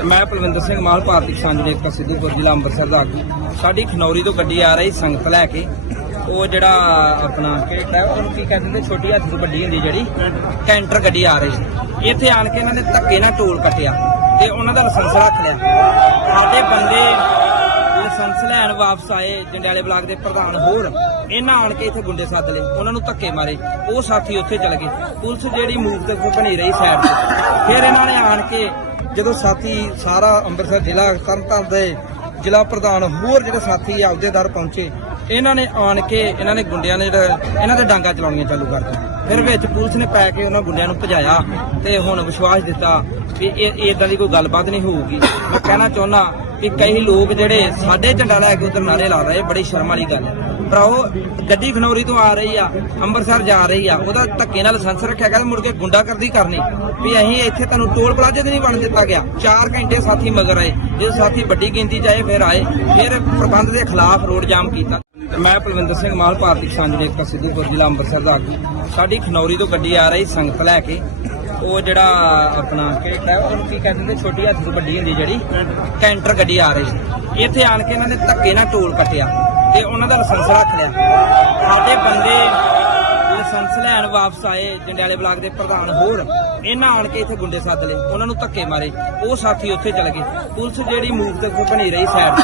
ਮੈਂ ਪਲਵਿੰਦਰ ਸਿੰਘ ਮਾਲ, ਭਾਰਤੀ ਕਿਸਾਨ ਯੂਨੀਅਨ ਸਿੱਧੂਪੁਰ ਜ਼ਿਲ੍ਹਾ ਅੰਮ੍ਰਿਤਸਰ ਦਾ ਆਗੂ। ਸਾਡੀ ਖਨੌਰੀ ਤੋਂ ਗੱਡੀ ਆ ਰਹੀ ਸੰਗਤ ਲੈ ਕੇ। ਉਹ ਜਿਹੜਾ ਆਪਣਾ ਕਿਹੜਾ ਉਹਨੂੰ ਕੀ ਕਹਿੰਦੇ ਨੇ, ਛੋਟੀ ਹੱਥ ਤੋਂ ਵੱਡੀ ਹੁੰਦੀ ਜਿਹੜੀ, ਕੈਂਟਰ ਗੱਡੀ ਆ ਰਹੀ ਸੀ। ਇੱਥੇ ਆਣ ਕੇ ਇਹਨਾਂ ਨੇ ਧੱਕੇ ਨਾਲ ਟੋਲ ਕੱਟਿਆ ਤੇ ਉਹਨਾਂ ਦਾ ਲਾਇਸੈਂਸ ਰੱਖ ਲਿਆ। ਸਾਡੇ ਬੰਦੇ ਲਾਇਸੈਂਸ ਲੈਣ ਵਾਪਸ ਆਏ, ਜੰਡਿਆਲੇ ਬਲਾਕ ਦੇ ਪ੍ਰਧਾਨ ਹੋਰ। ਇਹਨਾਂ ਆਣ ਕੇ ਇੱਥੇ ਗੁੰਡੇ ਸੱਦ ਲਏ, ਉਹਨਾਂ ਨੂੰ ਧੱਕੇ ਮਾਰੇ। ਉਹ ਸਾਥੀ ਉੱਥੇ ਚਲੇ ਗਏ। ਪੁਲਿਸ ਜਿਹੜੀ ਮੂਵ ਤੇ ਬਣੀ ਰਹੀ ਸਾਈਡ ਤੇ। ਫਿਰ ਇਹਨਾਂ ਨੇ ਆਣ ਕੇ ਜਦੋਂ ਸਾਥੀ ਸਾਰਾ ਅੰਮ੍ਰਿਤਸਰ ਜ਼ਿਲ੍ਹਾ ਤਰਨਤਾਰਨ ਦੇ ਜ਼ਿਲ੍ਹਾ ਪ੍ਰਧਾਨ ਹੋਰ ਜਿਹੜੇ ਸਾਥੀ ਆਪਦੇ ਦਰ ਪਹੁੰਚੇ, ਇਹਨਾਂ ਨੇ ਆਣ ਕੇ ਇਹਨਾਂ ਨੇ ਗੁੰਡਿਆਂ ਨੇ ਜਿਹੜਾ, ਇਹਨਾਂ ਦੇ ਡਾਂਗਾ ਚਲਾਉਣੀਆਂ ਚਾਲੂ ਕਰ ਦਿੱਤੀਆਂ। ਫਿਰ ਵਿੱਚ ਪੁਲਿਸ ਨੇ ਪੈ ਕੇ ਉਹਨਾਂ ਗੁੰਡਿਆਂ ਨੂੰ ਭਜਾਇਆ ਤੇ ਹੁਣ ਵਿਸ਼ਵਾਸ ਦਿੱਤਾ ਕਿ ਇਹ ਇਦਾਂ ਦੀ ਕੋਈ ਗੱਲਬਾਤ ਨਹੀਂ ਹੋਊਗੀ। ਮੈਂ ਕਹਿਣਾ ਚਾਹੁੰਦਾ ਕਿ ਕਈ ਲੋਕ ਜਿਹੜੇ ਸਾਡੇ ਝੰਡਾ ਲੈ ਕੇ ਉਧਰ ਨਾਰੇ ਲਾ ਰਹੇ ਬੜੀ ਸ਼ਰਮ ਵਾਲੀ ਗੱਲ ਹੈ। ਭਰਾਓ, ਗੱਡੀ ਖਨੌਰੀ ਤੋਂ ਆ ਰਹੀ ਆ, ਅੰਮ੍ਰਿਤਸਰ ਜਾ ਰਹੀ ਆ। ਉਹਦਾ ਧੱਕੇ ਨਾਲ ਲਾਇਸੈਂਸ ਰੱਖਿਆ ਗਿਆ ਤੇ ਮੁੜ ਕੇ ਗੁੰਡਾਗਰਦੀ ਕਰਨੀ। ਵੀ ਅਸੀਂ ਇੱਥੇ ਤੁਹਾਨੂੰ ਟੋਲ ਪਲਾਜ਼ੇ ਤੇ ਨਹੀਂ ਵੜ ਦਿੱਤਾ ਗਿਆ। 4 ਘੰਟੇ ਸਾਥੀ ਮਗਰ ਆਏ। ਜੇ ਸਾਥੀ ਵੱਡੀ ਗਿਣਤੀ ਜਾਏ ਫਿਰ ਆਏ। ਫਿਰ ਪ੍ਰਬੰਧ ਦੇ ਖਿਲਾਫ ਰੋਡ ਜਾਮ ਕੀਤਾ। ਮੈਂ ਪਲਵਿੰਦਰ ਸਿੰਘ ਮਾਲ, ਭਾਰਤੀ ਕਿਸਾਨ ਯੂਨੀਅਨ ਸਿੱਧੂਪੁਰ ਜ਼ਿਲ੍ਹਾ ਅੰਮ੍ਰਿਤਸਰ ਦਾ ਆਗੂ। ਸਾਡੀ ਖਨੌਰੀ ਤੋਂ ਗੱਡੀ ਆ ਰਹੀ ਸੰਗਤ ਲੈ ਕੇ। ਉਹ ਜਿਹੜਾ ਆਪਣਾ ਕਿਹੜਾ ਉਹਨੂੰ ਕੀ ਕਹਿੰਦੇ ਨੇ? ਛੋਟੀ ਹੱਥ ਤੋਂ ਵੱਡੀ ਹੁੰਦੀ ਜਿਹੜੀ। ਕੈਂਟਰ ਗੱਡੀ ਆ ਰਹੀ ਸੀ। ਇੱਥੇ ਆਣ ਕੇ ਇਹਨਾਂ ਨੇ ਧੱਕੇ ਨਾਲ ਟੋਲ ਕੱਟਿਆ। ਤੇ ਉਹਨਾਂ ਦਾ ਲਾਇਸੈਂਸ ਰੱਖ ਲਿਆ। ਸਾਡੇ ਬੰਦੇ ਲਾਇਸੈਂਸ ਲੈਣ ਵਾਪਸ ਆਏ, ਜੰਡਿਆਲੇ ਬਲਾਕ ਦੇ ਪ੍ਰਧਾਨ ਹੋਰ। ਇਹਨਾਂ ਆਣ ਕੇ ਇੱਥੇ ਗੁੰਡੇ ਸੱਦ ਲਏ, ਉਹਨਾਂ ਨੂੰ ਧੱਕੇ ਮਾਰੇ। ਉਹ ਸਾਥੀ ਉੱਥੇ ਚਲੇ ਗਏ। ਪੁਲਿਸ ਜਿਹੜੀ ਮੂਵ ਤੇ ਬਣੀ ਰਹੀ ਸਾਈਡ ਤੇ।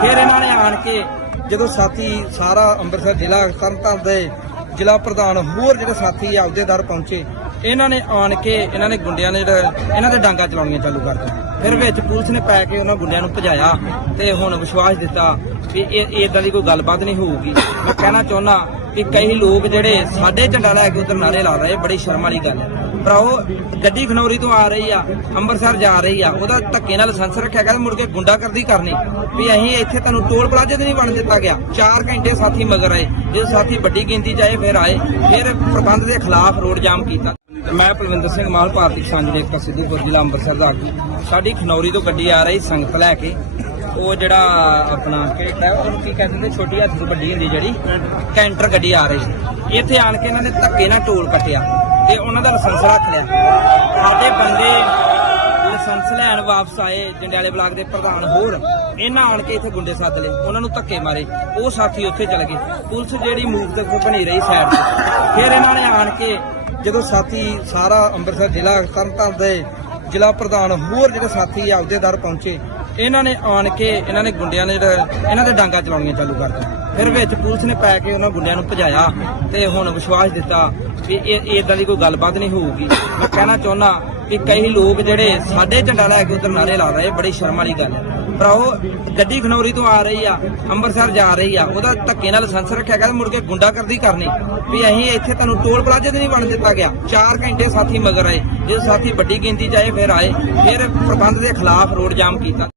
ਫਿਰ ਇਹਨਾਂ ਨੇ ਆਣ ਕੇ ਜਦੋਂ ਸਾਥੀ ਸਾਰਾ ਅੰਮ੍ਰਿਤਸਰ ਜ਼ਿਲ੍ਹਾ, ਤਰਨਤਾਰਨ ਦੇ ਜ਼ਿਲ੍ਹਾ ਪ੍ਰਧਾਨ ਹੋਰ ਜਿਹੜੇ ਸਾਥੀ ਆਪਦੇ ਦਰ ਪਹੁੰਚੇ, ਇਹਨਾਂ ਨੇ ਆਣ ਕੇ ਇਹਨਾਂ ਨੇ ਗੁੰਡਿਆਂ ਨੇ ਜਿਹੜਾ ਇਹਨਾਂ ਦੇ ਡਾਂਗਾ ਚਲਾਉਣੀਆਂ ਚਾਲੂ ਕਰ ਦਿੱਤੀਆਂ। ਫਿਰ ਵਿੱਚ ਪੁਲਿਸ ਨੇ ਪੈ ਕੇ ਉਹਨਾਂ ਗੁੰਡਿਆਂ ਨੂੰ ਭਜਾਇਆ ਤੇ ਹੁਣ ਵਿਸ਼ਵਾਸ ਦਿੱਤਾ ਵੀ ਇਹ ਇਦਾਂ ਦੀ ਕੋਈ ਗੱਲਬਾਤ ਨਹੀਂ ਹੋਊਗੀ। ਮੈਂ ਕਹਿਣਾ ਚਾਹੁੰਦਾ ਕਿ ਕਈ ਲੋਕ ਜਿਹੜੇ ਸਾਡੇ ਝੰਡਾ ਲੈ ਕੇ ਉਧਰ ਨਾਰੇ ਲਾ ਰਹੇ, ਬੜੀ ਸ਼ਰਮ ਵਾਲੀ ਗੱਲ ਹੈ। ਭਰਾਓ ਗੱਡੀ ਖਨੌਰੀ ਤੋਂ ਆ ਰਹੀ ਆ, ਅੰਮ੍ਰਿਤਸਰ ਜਾ ਰਹੀ ਆ, ਉਹਦਾ ਧੱਕੇ ਨਾਲ ਲਾਇਸੈਂਸ ਰੱਖਿਆ ਗਿਆ ਮੁੜ ਕੇ ਗੁੰਡਾਗਰਦੀ ਕਰਨੀ। ਵੀ ਅਸੀਂ ਇੱਥੇ ਤੁਹਾਨੂੰ ਟੋਲ ਪਲਾਜ਼ੇ ਤੇ ਨਹੀਂ ਵੜ ਦਿੱਤਾ ਗਿਆ। 4 ਘੰਟੇ ਸਾਥੀ ਮਗਰ ਆਏ। ਜੇ ਸਾਥੀ ਵੱਡੀ ਗਿਣਤੀ ਚ ਆਏ, ਫਿਰ ਆਏ। ਫਿਰ ਪ੍ਰਬੰਧ ਦੇ ਖਿਲਾਫ ਰੋਡ ਜਾਮ ਕੀਤਾ। ਮੈਂ ਪਲਵਿੰਦਰ ਸਿੰਘ ਮਾਲ, ਭਾਰਤੀ ਕਿਸਾਨ ਯੂਨੀਅਨ ਸਿੱਧੂਪੁਰ ਜ਼ਿਲ੍ਹਾ ਅੰਮ੍ਰਿਤਸਰ ਦਾ। ਆਗੂ ਸਾਡੀ ਖਨੌਰੀ ਤੋਂ ਗੱਡੀ ਆ ਰਹੀ ਸੰਗਤ ਲੈ ਕੇ। ਉਹ ਜਿਹੜਾ ਆਪਣਾ ਕਿਹੜਾ ਉਹਨੂੰ ਕੀ ਕਹਿੰਦੇ ਨੇ? ਛੋਟੀ ਹੱਥ ਤੋਂ ਵੱਡੀ ਹੁੰਦੀ ਜਿਹੜੀ। ਕੈਂਟਰ ਗੱਡੀ ਆ ਰਹੀ ਸੀ। ਇੱਥੇ ਆਣ ਕੇ ਇਹਨਾਂ ਨੇ ਧੱਕੇ ਨਾਲ ਟੋਲ ਕੱਟਿਆ ਤੇ ਉਹਨਾਂ ਦਾ ਲਾਇਸੈਂਸ ਰੱਖ ਲਿਆ। ਸਾਡੇ ਬੰਦੇ ਲਾਇਸੈਂਸ ਲੈਣ ਵਾਪਸ ਆਏ ਜੰਡਿਆਲੇ ਬਲਾਕ ਦੇ ਪ੍ਰਧਾਨ ਹੋਰ। ਇਹਨਾਂ ਆਣ ਕੇ ਇੱਥੇ ਗੁੰਡੇ ਸੱਦ ਲਏ। ਉਹਨਾਂ ਨੂੰ ਧੱਕੇ ਮਾਰੇ। ਉਹ ਸਾਥੀ ਉੱਥੇ ਚਲੇ ਗਏ। ਪੁਲਿਸ ਜਿਹੜੀ ਮੂਵ ਤੇ ਬਣੀ ਰਹੀ ਸਾਈਡ ਤੇ। ਫਿਰ ਇਹਨਾਂ ਨੇ ਆਣ ਕੇ ਜਦੋਂ ਸਾਥੀ ਸਾਰਾ ਅੰਮ੍ਰਿਤਸਰ ਜ਼ਿਲ੍ਹਾ ਤਰਨਤਾਰਨ ਦੇ ਜ਼ਿਲ੍ਹਾ ਪ੍ਰਧਾਨ ਹੋਰ ਜਿਹੜੇ ਸਾਥੀ ਆਪਦੇ ਦਰ ਪਹੁੰਚੇ, ਇਹਨਾਂ ਨੇ ਆਣ ਕੇ ਇਹਨਾਂ ਨੇ ਗੁੰਡਿਆਂ ਨੇ ਜਿਹੜਾ, ਇਹਨਾਂ ਦੇ ਡਾਂਗਾ ਚਲਾਉਣੀਆਂ ਚਾਲੂ ਕਰ ਦਿੱਤੀਆਂ। ਫਿਰ ਵਿੱਚ ਪੁਲਿਸ ਨੇ ਪੈ ਕੇ ਉਹਨਾਂ ਗੁੰਡਿਆਂ ਨੂੰ ਭਜਾਇਆ ਤੇ ਹੁਣ ਵਿਸ਼ਵਾਸ ਦਿੱਤਾ ਵੀ ਇਹ ਇਦਾਂ ਦੀ ਕੋਈ ਗੱਲਬਾਤ ਨਹੀਂ ਹੋਊਗੀ। ਮੈਂ ਕਹਿਣਾ ਚਾਹੁੰਦਾ ਕਿ ਕਈ ਲੋਕ ਜਿਹੜੇ ਸਾਡੇ ਝੰਡਾ ਲੈ ਕੇ ਉਧਰ ਨਾਰੇ ਲਾ ਰਹੇ ਬੜੀ ਸ਼ਰਮ ਵਾਲੀ ਗੱਲ ਹੈ। ਭਰਾਓ, ਗੱਡੀ ਖਨੌਰੀ ਤੋਂ ਆ ਰਹੀ ਆ, ਅੰਮ੍ਰਿਤਸਰ ਜਾ ਰਹੀ ਆ। ਉਹਦਾ ਧੱਕੇ ਨਾਲ ਲਾਇਸੈਂਸ ਰੱਖਿਆ ਗਿਆ ਤੇ ਮੁੜ ਕੇ ਗੁੰਡਾਗਰਦੀ ਕਰਨੀ। ਵੀ ਅਸੀਂ ਇੱਥੇ ਤੁਹਾਨੂੰ ਟੋਲ ਪਲਾਜ਼ੇ ਤੇ ਨਹੀਂ ਵੜ ਦਿੱਤਾ ਗਿਆ। 4 ਘੰਟੇ ਸਾਥੀ ਮਗਰ ਆਏ। ਜੇ ਸਾਥੀ ਵੱਡੀ ਗਿਣਤੀ ਚ ਆਏ, ਫਿਰ ਆਏ। ਫਿਰ ਪ੍ਰਬੰਧ ਦੇ ਖਿਲਾਫ ਰੋਡ ਜਾਮ ਕੀਤਾ।